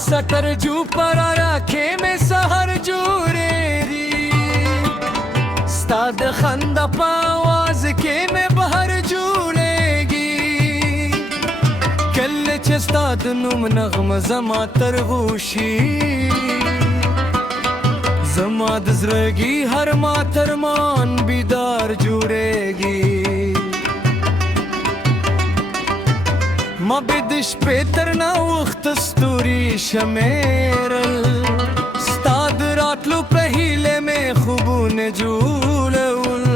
सतर जू पर राखे में सहर जूरेरी स्ताद खंदा पावाज के में बहर जूरेगी कल चस्ताद नुम नगम जमा तरगूशी जमा दजरगी हर मातरमान बिदार जूरेगी ما بدش بيترنا وقت ستوري شميرل ستاد راتلو پهیله میں خوبون جولول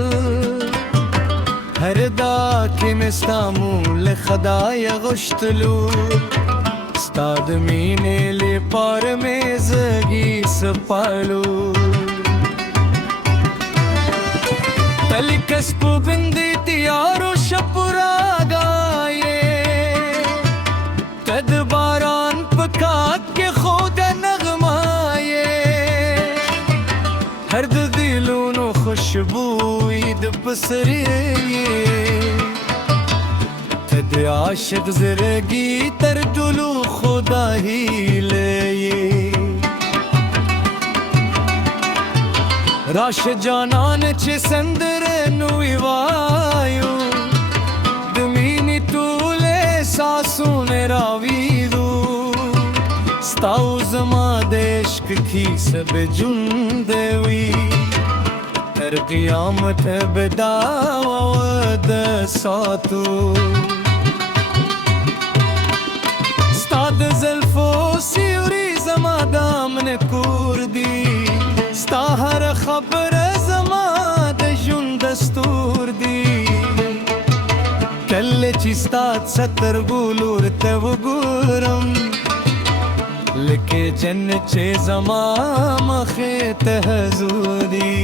هر دا که مستامول خدای غشتلو ستاد مینه لی پار میں زگی سپالو تلی کسپو بندی تیارو شپرا گائے تد باران پکات کے خود نغمائے ہر دلونو خوشبوئی دپسریے تد عاشق زرگی تر دلو خدا ہی لے راش جانان چه سندر نوی وایو دمینی طول ساسون راویدو ستاو زما دشک کی سب جندوی تر قیامت بداو ود ساتو ستاد زلفو سیوری زما دامن کوردی ستا هر خبر زما د ژوند دستور دی کله چې ستا سترګو لور ته وګورم لکه جنت چې زما مخې ته حضور دی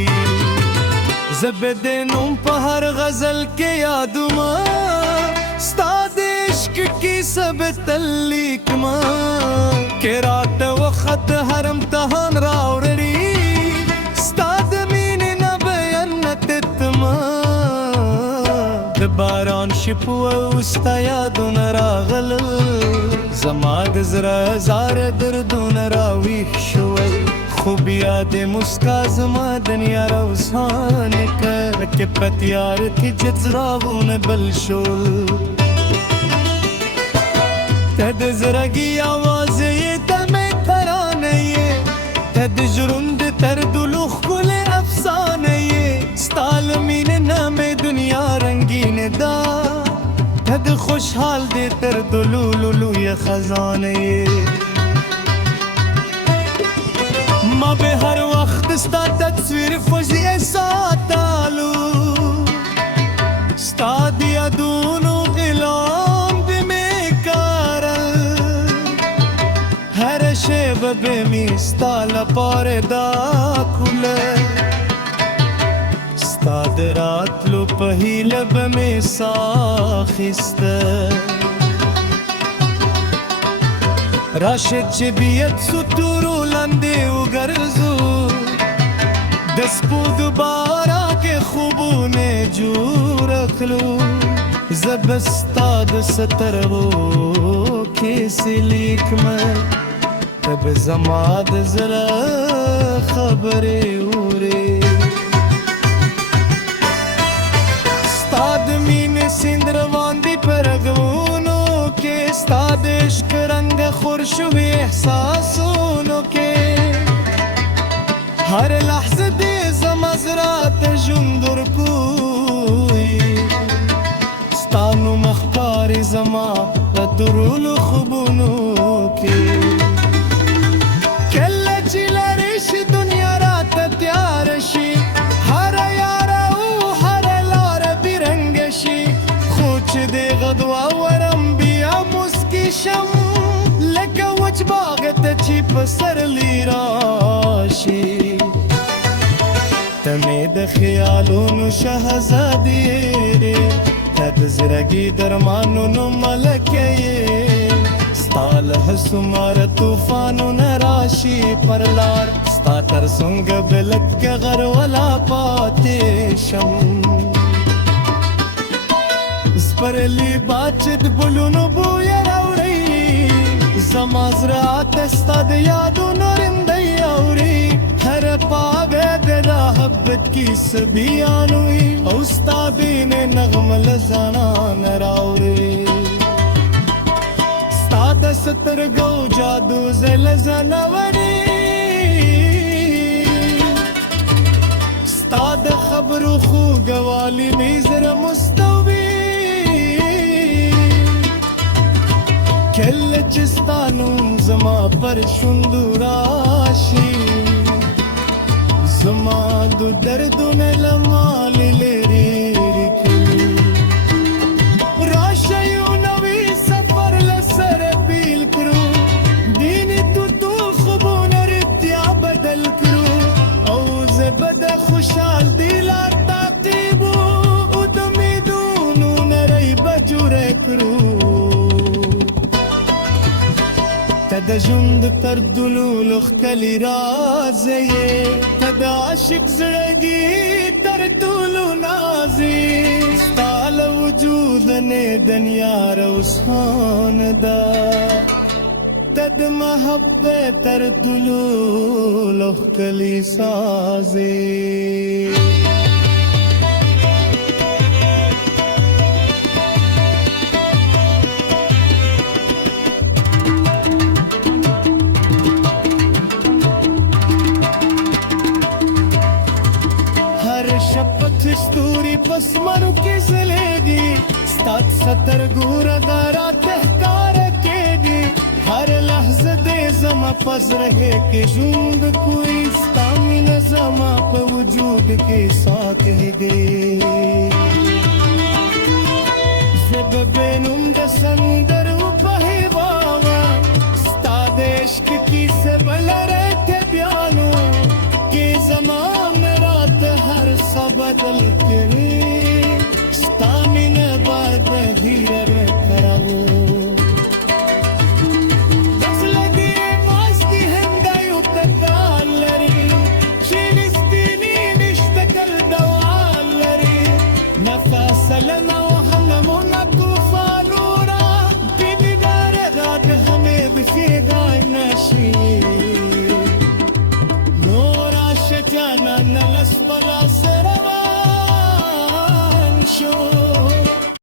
زه به د نوم په هر غزل کې یادومه ستا د عشق کیسه به تل لیکمه کې رات وخت هر امتحان راوړي باران شپو اوستا یادون راغل زما د زړه زار دردون راویښ شول خو بیا د مسکا زما دنیا روسانه کړ کې پتیار کې جزراونه بل شول ته د زړګي आवाज یې ته مې ترانه یې ته د ژوند تر دلو ښکلی افسانه یې ستا له مینې نه مې دنیا رنگین دا تد خوشحال دے تر دلولو لوی خزانے ما به هر وقت ستا تصویر فضی ساتالو ستا دیادونو غلام دی میں کارل هر شیب بمی ستا لپار دا کھلے ستاد راتلو پهیله بمې ساخسته راشد چې بیت ستورو لاندې وګرځو د سپو دوباره کې خوبونه جوړ کړو زه به ستا د سترګو کې لیکمه ته به زما د زړه خبرې اورې مین سند روان دی پرگونو کے استاد عشق رنگ خورش ہوئے احساسونو کے ہر لحظه دی زمزرات جندر کوئی ستانو مخکاری زما درولو خوبونو کے کله چې لریش دنیا رات تیار شي دے غدوا ورم بیا مسکی شم لکه وچ باغت چی پسر لی راشی تمه د خیالونو شهزادی تد زرگی درمانونو ملکه ستال حسمار طوفانو نراشی پرلار ستا ترسنگ بلک غر ولا پاتے شم سپرلی باچت بلونو بویا راوڑی زمازرات استاد یادو نورندی اوري هر پاوه د حبت کی سبیانوي او استادین نغم لزانا نراوري استاد سترګو جادو زل زنوري استاد خبرو خو گوالی میزر مستوي کل چستانو زما پر شوندو راشي زما دو دردونه لمالی لري راشيو نوی سفر لسر پیل کرو دین تو خبون رتیا بدل کرو او زبد خوشحال دیلا تاقیبو ادمیدونو نرئی بجوره کرو تد ژوند تر دلولو ښکلي راز یې تد عاشق زړګي تر ټولو ناز یې ستا له وجود نه دنیا روسان ده تد محبت تر دلولو ښکلي ساز یې شپت ستوري پسمنو کې زلېږي ستات ستر ګور دارا تهکار کېږي هر لحظه دې زما پزره کې ژوند کوي ستا مینه زما په وجود کې ساتھ دې زه به بې نوم د سندرې